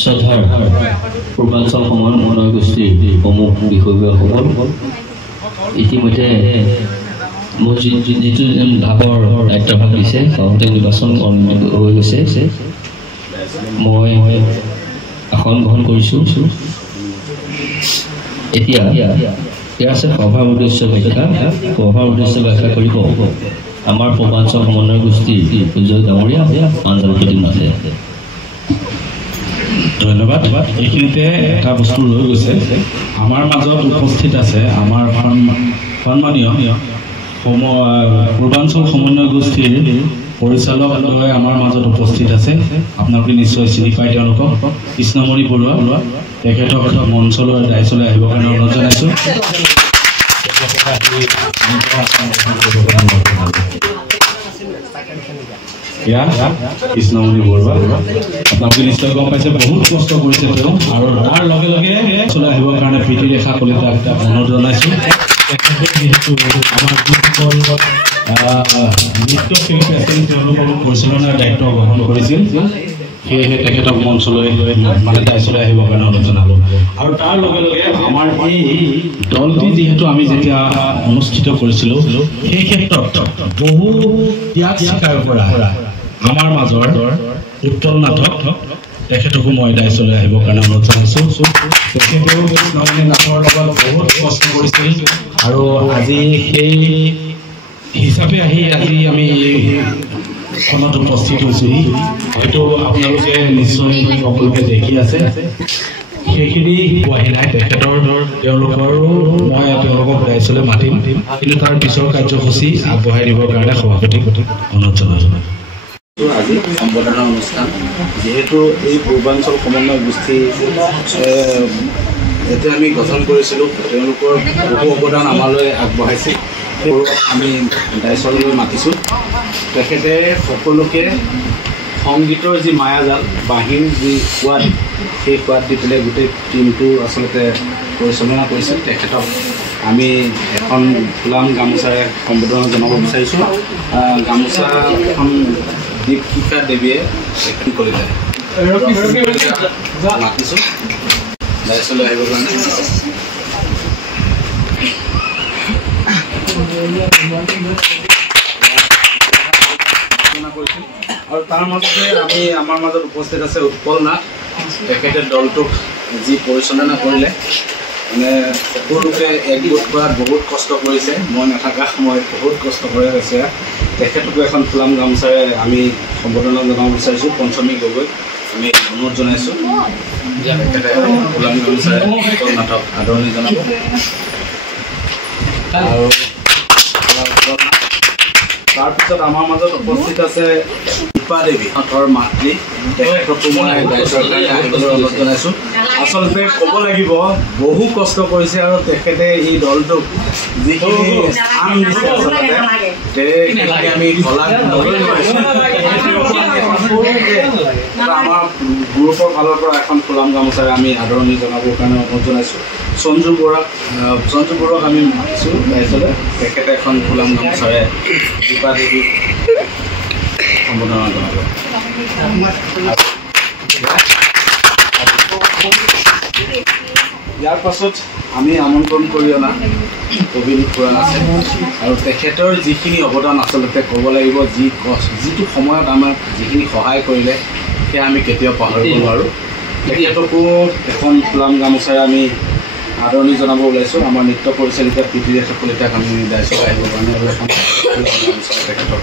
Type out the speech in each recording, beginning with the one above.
শ্ৰদ্ধাৰ পূৰ্বাঞ্চল সমন্বয় গোষ্ঠীৰ প্ৰমুখ বিষয়ববীয়াসকল, ইতিমধ্যে মোৰ যিটো ভাগৰ দায়িত্বভাগ দিছে গাঁৱতে নিৰ্বাচন হৈ গৈছে। মই আসন গ্ৰহণ কৰিছোঁ। এতিয়া ইয়াৰ আছে সভাৰ উদ্দেশ্য ব্যাখ্যা। সভাৰ উদ্দেশ্য ব্যাখ্যা কৰিব আমাৰ পূৰ্বাঞ্চল সমন্বয় গোষ্ঠী উজ্জ্বল ডাঙৰীয়া আঞ্জাল প্ৰতিমাতে। ধন্যবাদ। এইখিনিতে এটা বস্তু ৰৈ গৈছে, আমাৰ মাজত উপস্থিত আছে আমাৰ সন্মানীয় পূৰ্বাঞ্চল সমন্বয় গোষ্ঠীৰ পৰিচালক আমাৰ মাজত উপস্থিত আছে। আপোনালোকে নিশ্চয় চিনি পায় তেওঁলোকক। কৃষ্ণমণি বৰুৱা, তেখেতক মঞ্চলৈ দায়িত্বলৈ আহিবৰ কাৰণে অনুৰোধ জনাইছোঁ। কৃষ্ণমণি বৰুৱা, আপোনালোকে নিশ্চয় গম পাইছে বহুত কষ্ট কৰিছে তেওঁ, আৰু তাৰ লগে লগে চলাই আহিবৰ কাৰণে প্ৰীতি ৰেখা কলিতাক অনুৰোধ জনাইছোঁ। যিহেতু আমাৰ যিসকল নৃত্যশিল্পী আছিল তেওঁলোকৰ পৰিচালনাৰ দায়িত্ব গ্ৰহণ কৰিছিল, সেয়েহে তেখেতক মঞ্চলৈ মানে দায়িত্বলৈ আহিবৰ কাৰণে অনুৰোধ জনালোঁ। আৰু তাৰ লগে লগে আমাৰ এই দলটি যিহেতু আমি যেতিয়া অনুষ্ঠিত কৰিছিলোঁ, সেই ক্ষেত্ৰত বহু ত্যাগ স্বীকাৰ কৰা আমাৰ মাজৰ উৎপল নাথক, তেখেতকো মই দায়িত্বলৈ আহিবৰ কাৰণে অনুৰোধ জনাইছোঁ। তেখেতেও কৃষ্ণমণি নাথৰ লগত বহুত কষ্ট কৰিছিল, আৰু আজি সেই হিচাপে আজি আমি খনত উপস্থিত হৈছোঁহি। হয়তো আপোনালোকে নিশ্চয় সকলোকে দেখি আছে। সেইখিনি কোৱাহি নাই, তেওঁলোকৰো মই তেওঁলোকক দায়িত্বলৈ মাতিম, কিন্তু তাৰ পিছৰ কাৰ্যসূচী আগবঢ়াই দিবৰ কাৰণে সভাপতিক অনুৰোধ জনাইছোঁ। আজি সম্বৰ্ধনা অনুষ্ঠান, যিহেতু এই পূৰ্বাঞ্চল সমন্বয় গোষ্ঠী যেতিয়া আমি গঠন কৰিছিলোঁ, তেওঁলোকৰ বহু অৱদান আমালৈ আগবঢ়াইছিল। সেইবোৰক আমি দায়িত্বলৈ মাতিছোঁ। তেখেতে সকলোকে সংগীতৰ যি মায়াজাল, বাঁহীৰ যি সোৱাদ, সেই সোৱাদ দি পেলাই গোটেই টিমটো আচলতে পৰিচালনা কৰিছিল। তেখেতক আমি এখন ফুলাম গামোচাৰে সম্বৰ্ধনা জনাব বিচাৰিছোঁ। গামোচাখন দীপশিখা দেৱীয়ে এখন কলিতাই মাতিছোঁ দায়িত্বলৈ আহিবৰ কাৰণে। আৰু তাৰ মাজতে আমাৰ মাজত উপস্থিত আছে উৎপল নাথ। তেখেতে দলটোক যি পৰিচালনা কৰিলে, মানে সকলোকে একগোট কৰাত বহুত কষ্ট কৰিছে। মই নাথাকা সময়ত বহুত কষ্ট কৰি আছে। তেখেতকো এখন ফুলাম গামোচাৰে আমি সম্বৰ্ধনা জনাব বিচাৰিছোঁ। পঞ্চমী গগৈ আমি অনুৰোধ জনাইছোঁ, তেখেতে ফুলাম গামোচাৰে উৎপল নাথক আদৰণি জনাব। আৰু তাৰপিছত আমাৰ মাজত উপস্থিত আছে দীপা দেৱী, নাথৰ মাতৃ। তেখেতকো মই দায়িত্বৰ কাৰণে আহিবলৈ অনুৰোধ জনাইছোঁ। আচলতে ক'ব লাগিব বহু কষ্ট কৰিছে, আৰু তেখেতে এই দলটোক যিখিনি স্থান দিছে আচলতে সেইখিনি আমি শলাগ ল'বই নোৱাৰিছোঁ। আমাৰ গ্ৰুপৰ ফালৰ পৰা এখন ফুলাম গামোচাৰে আমি আদৰণি জনাবৰ কাৰণে অনুৰোধ জনাইছোঁ। সঞ্জু বৰুৱাক আমি মাতিছোঁ দায়িত্বলৈ। তেখেতে এখন ফুলাম গামোচাৰে দীপা দেৱীক সম্বৰ্ধনা জনাব। ইয়াৰ পাছত আমি আমন্ত্ৰণ কৰি অনা কবিল খুৰা আছে, আৰু তেখেতৰ যিখিনি অৱদান আচলতে ক'ব লাগিব, যিটো সময়ত আমাক যিখিনি সহায় কৰিলে সেয়া আমি কেতিয়াও পাহৰিব নোৱাৰোঁ। তেখেতকো এখন ফুলাম গামোচাৰে আমি আদৰণি জনাব ওলাইছোঁ। আমাৰ নৃত্য পৰিচালিকা প্ৰীতি ৰেখা কলিতাক আমি দায়িত্বলৈ আহিবৰ কাৰণে এখন তেখেতক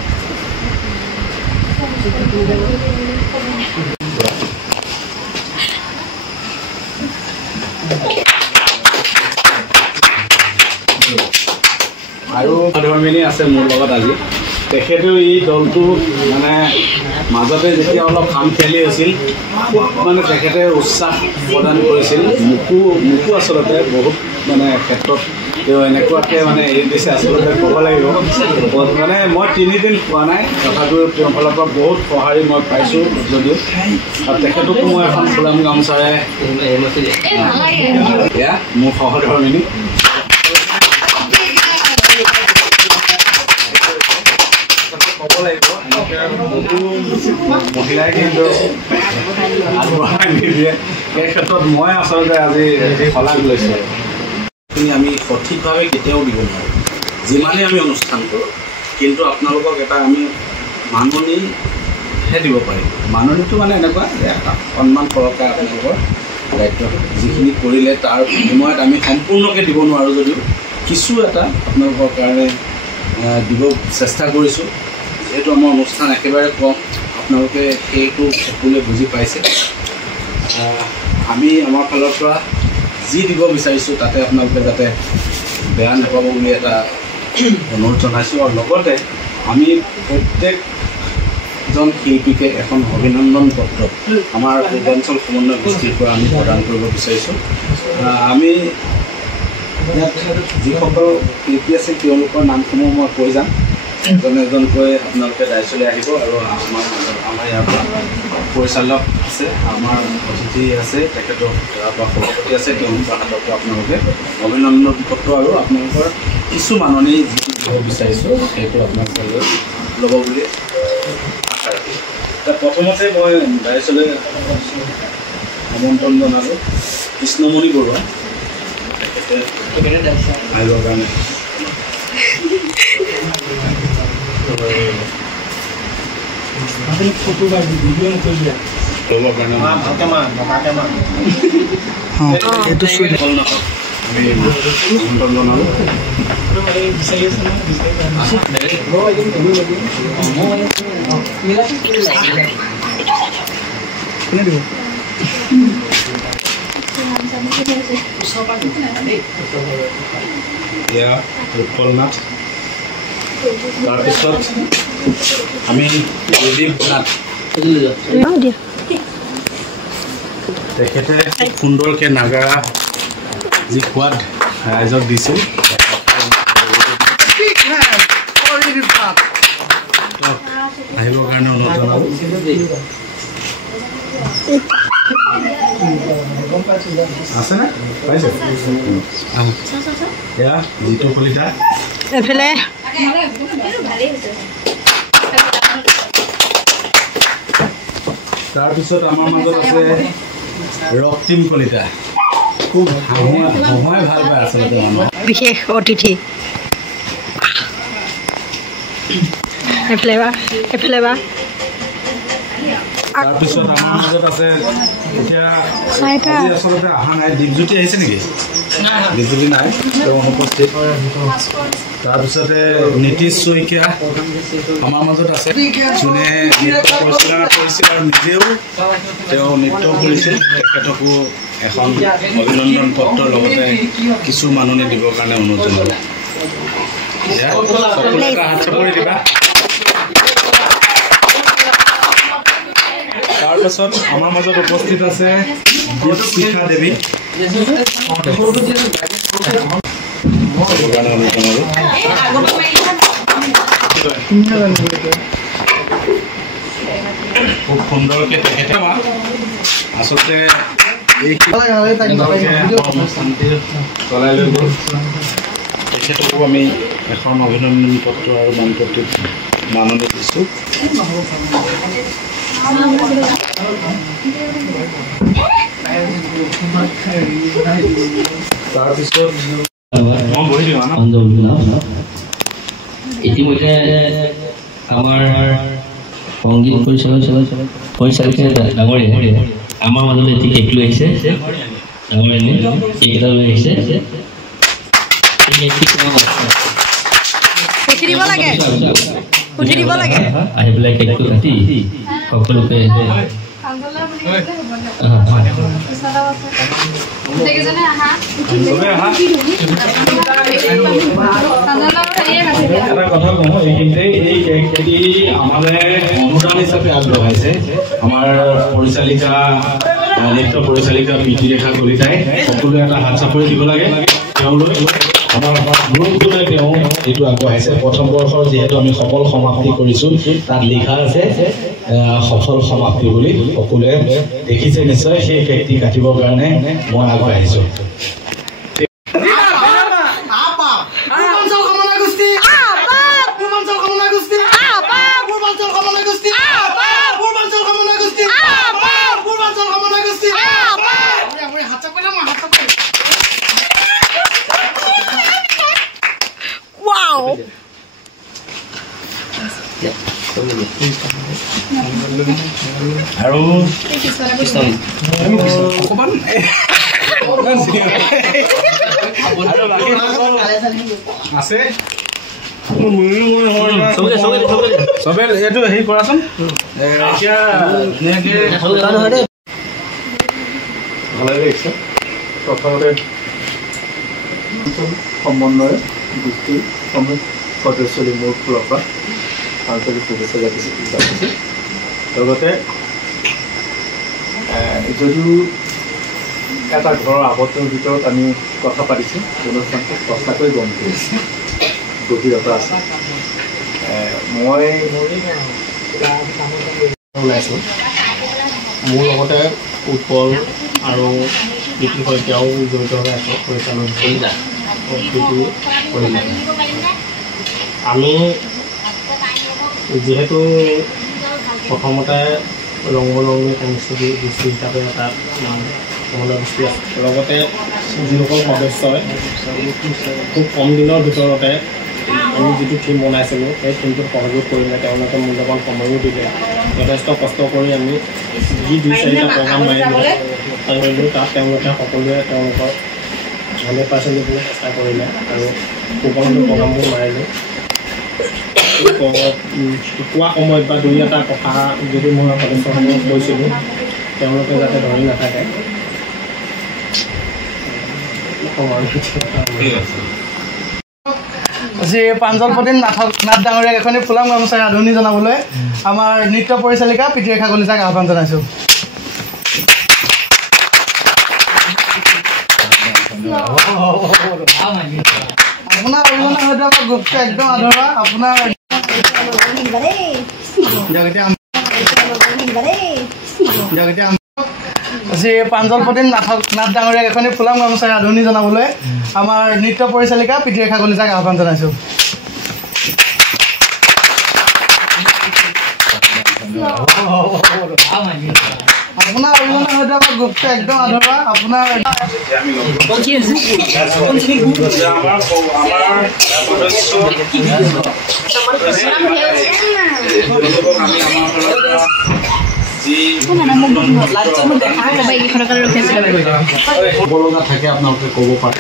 আৰু ধৰ্মিনী আছে মোৰ লগত আজি। তেখেতেও এই দলটো মানে মাজতে যেতিয়া অলপ কাম খেলি হৈছিল, মানে তেখেতে উৎসাহ প্ৰদান কৰিছিল। মোকো আচলতে বহুত মানে ক্ষেত্ৰত তেওঁ এনেকুৱাকৈ মানে এৰি দিছে, আচলতে ক'ব লাগিব। মানে মই 3 দিন খোৱা নাই, তথাপিও তেওঁৰ ফালৰ পৰা বহুত সঁহাৰি মই পাইছোঁ যদিও। আৰু তেখেতকো মই এখন ফুলাম গামোচাৰে এয়া মোৰ সহধৰ্মিনী ক'ব লাগিব। এনেকৈ বহু মহিলাই কিন্তু আগবঢ়াই নিদিয়ে এই ক্ষেত্ৰত মই আচলতে আজি শলাগ লৈছোঁ আমি সঠিকভাৱে কেতিয়াও দিব নোৱাৰোঁ যিমানেই আমি অনুষ্ঠান কৰোঁ কিন্তু আপোনালোকক এটা আমি মাননিহে দিব পাৰিম মাননিটো মানে এনেকুৱা যে এটা সন্মান সৰকাৰে আপোনালোকৰ দায়িত্ব যিখিনি কৰিলে তাৰ বিনিময়ত আমি সম্পূৰ্ণকৈ দিব নোৱাৰোঁ যদিও কিছু এটা আপোনালোকৰ কাৰণে দিব চেষ্টা কৰিছোঁ যিহেতু আমাৰ অনুষ্ঠান একেবাৰে কম আপোনালোকে সেইটো সকলোৱে বুজি পাইছে আমি আমাৰ ফালৰ পৰা যি দিব বিচাৰিছোঁ তাতে আপোনালোকে যাতে বেয়া নাপাব বুলি এটা অনুৰোধ জনাইছোঁ আৰু লগতে আমি প্ৰত্যেকজন শিল্পীকে এখন অভিনন্দন পত্ৰ আমাৰ পূৰ্বাঞ্চল সমন্বয় গোষ্ঠীৰ পৰা আমি প্ৰদান কৰিব বিচাৰিছোঁ আমি ইয়াত যিসকল শিল্পী আছে তেওঁলোকৰ নামসমূহ মই কৈ যাম এজন এজনকৈ আপোনালোকে দায়িত্বলৈ আহিব আৰু আমাৰ ইয়াৰ পৰা পৰিচালক আছে আমাৰ অতিথি আছে তেখেতৰ বা সভাপতি আছে তেওঁলোকৰ হাতৰ পৰা আপোনালোকে অভিনন্দন পত্ৰ আৰু আপোনালোকৰ কিছু মাননি যিটো দিব বিচাৰিছোঁ সেইটো আপোনালোকে ল'ব বুলি আশা ৰাখিছোঁ প্ৰথমতে মই দায়িত্বলৈ আমন্ত্ৰণ জনালোঁ কৃষ্ণমণি বৰুৱা তেখেতে আহিবৰ কাৰণে উৎপল নাথ তাৰপিছত আমি প্ৰদীপ নাথ তেখেতে সুন্দৰকৈ নাগাৰা যি সোৱাদ ৰাইজক দিছিল আহিবৰ কাৰণে অনুৰোধ জনালোঁ আছেনে পাইছে এয়া জিতু কলিতা এফালে তাৰপিছত আমাৰ মাজত আছে ৰক্তিম কলিতা খুব সময় ভাল পায় আচলতে বিশেষ অতিথি এফালে বা তাৰপিছত আমাৰ মাজত আছে এতিয়া আচলতে অহা নাই দীপজ্যোতি আহিছে নেকি দীপজ্যোতি নাই তেওঁ অনুপস্থিত তাৰপিছতে নীতিশ শইকীয়া আমাৰ মাজত আছে যোনে নৃত্য পৰিচালনা কৰিছিল আৰু নিজেও তেওঁ নৃত্য কৰিছিল তেখেতকো এখন অভিনন্দন পত্ৰৰ লগতে কিছু মাননি দিবৰ কাৰণে অনুৰোধ জনালোঁ সকলোকে হাত চাপৰি দিবা তাৰপাছত আমাৰ মাজত উপস্থিত আছে দীপশিখা দেৱী খুব সুন্দৰকৈ তেখেতে আচলতে এই অনুষ্ঠানটি চলাই লৈ গ'ল তেখেতকো আমি এখন অভিনন্দন পত্ৰ আৰু মানপত্ৰিত মাননি দিছোঁ তাৰপিছত ইতিমধ্যে আমাৰ সংগীত পৰিচালিকা ডাঙৰীয়া আমাৰ মাজলৈ এটি কেক লৈ আহিছে ডাঙৰীয়া কেক এটা লৈ আহিছে আহি পেলাই কেকটো কাটি সকলোকে এটা কথা কওঁ এইখিনিতে এই কেক খেতি আমালে অনুদান হিচাপে আগবঢ়াইছে আমাৰ পৰিচালিকা নৃত্য পৰিচালিকা প্ৰীতি ৰেখা কলিতাই সকলোৱে এটা হাত চাপৰি দিব লাগে তেওঁলৈ আমাৰ গ্ৰুপটোৱে তেওঁ এইটো আগবঢ়াইছে প্ৰথম বৰ্ষৰ যিহেতু আমি সফল সমাপ্তি কৰিছোঁ তাত লিখা আছে সফল সমাপ্তি বুলি সকলোৱে দেখিছে নিশ্চয় সেই কেকটি কাটিবৰ কাৰণে মই আগবাঢ়িছোঁ পূৰ্বাঞ্চল সমন্বয় গোষ্ঠী আৰু আছে চবে এইটো হেৰি কৰাচোন এতিয়া ধুনীয়াকৈ ভালে লাগিছে প্ৰথমতে সমন্বয় গোষ্ঠীৰ সদস্যলৈ মোৰ ফালৰ পৰা আন্তৰিক শুভেচ্ছা জ্ঞাপিছোঁ লগতে যদিও এটা ঘৰৰ আৱদ্ধৰ ভিতৰত আমি কথা পাতিছোঁ অনুষ্ঠানটো সঁচাকৈ গম কৰিছে গভীৰতা আছে মই ওলাইছোঁ মোৰ লগতে উৎপল আৰু বিকি শইকীয়াও জড়িত হৈ আছে পৰিচালন আমি যিহেতু প্ৰথমতে ৰংগলী সংস্কৃতি গোষ্ঠী হিচাপে এটা সমন্বয় গোষ্ঠী আছে লগতে যিসকল সদস্যই খুব কম দিনৰ ভিতৰতে আমি যিটো থিম বনাইছিলোঁ সেই থিমটোত সহযোগ কৰিলে তেওঁলোকে মূল্যৱান সময়ো দিলে যথেষ্ট কষ্ট কৰি আমি যি 2-4টা প্ৰগ্ৰাম মাৰিলোঁ তাত তেওঁলোকে সকলোৱে তেওঁলোকৰ 100% দিবলৈ চেষ্টা কৰিলে আৰু সুকলমে প্ৰগ্ৰামবোৰ মাৰিলোঁ কোৱা সময়ত বা 2-এটা কথা যদি মই সদস্যসমূহক কৈছিলোঁ তেওঁলোকে যাতে ধৰি নাথাকে আজি প্ৰাঞ্জল প্ৰতীম নাথ ডাঙৰীয়াক এখনি ফুলাম গামোচাৰে আদৰণি জনাবলৈ আমাৰ নৃত্য পৰিচালিকা পিতৃৰেখা কলিতাক আহ্বান জনাইছোঁ আপোনাৰ অৰিহণা হয়তো আমাৰ গ্ৰুপটো একদম আধৰুৱা আপোনাৰ আজি প্ৰাঞ্জল প্ৰতীম নাথ ডাঙৰীয়াক এখনি ফুলাম গামোচাৰে আদৰণি জনাবলৈ আমাৰ নৃত্য পৰিচালিকা পিতৃৰেখা কলিতাক আহ্বান জনাইছোঁ আপোনাৰ অৰিহণা হয়তো আমাৰ গ্ৰুপটো একদম আধৰুৱা আপোনাৰ থাকে আপোনালোকে ক'ব পাৰে